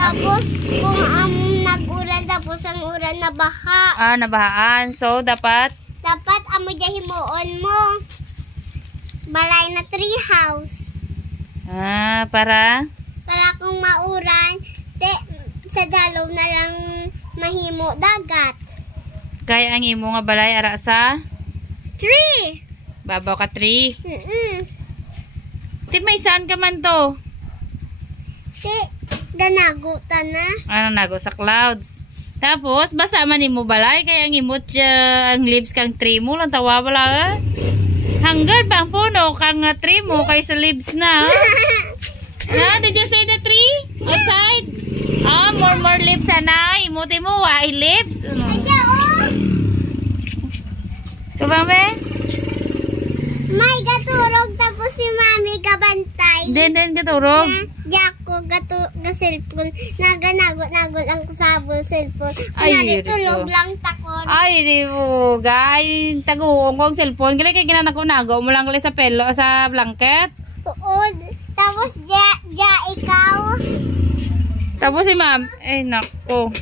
Tapos, kung nag-uran, tapos ang uran nabaha. Ah, nabahaan. So, dapat? Dapat, amo dyan himuon mo. Balay na tree house. Ah, para? Para kung mauran, sa dalaw na lang mahimo dagat. Kaya ang imo nga balay ara sa? Tree! Babaw ka tree. Ti may saan ka man to? Ti, ganagutan na. Ano nago sa clouds. Tapos, basa man imo balay, kaya ang imot ang leaves kang tree mo, lang tawa wala ka. Hanggar ba ang puno kang tree mo kaysa leaves na? Ah, did you say the tree? Outside? Ah, more leaves na. Imuti mo, why leaves? Ayan, oh! Diba, me? May gaturog tapos si mami gabantay. Din katurog. Jako ga-cellphone. Naganagot ang sabol cellphone. Ay, tulog lang takon. Ay, di mo. Gay, taguong kong cellphone. Kaya kaya ginanago mo lang sa pelo, sa blanket. Oo. Tapos ikaw. Tapos si ma'am, nako.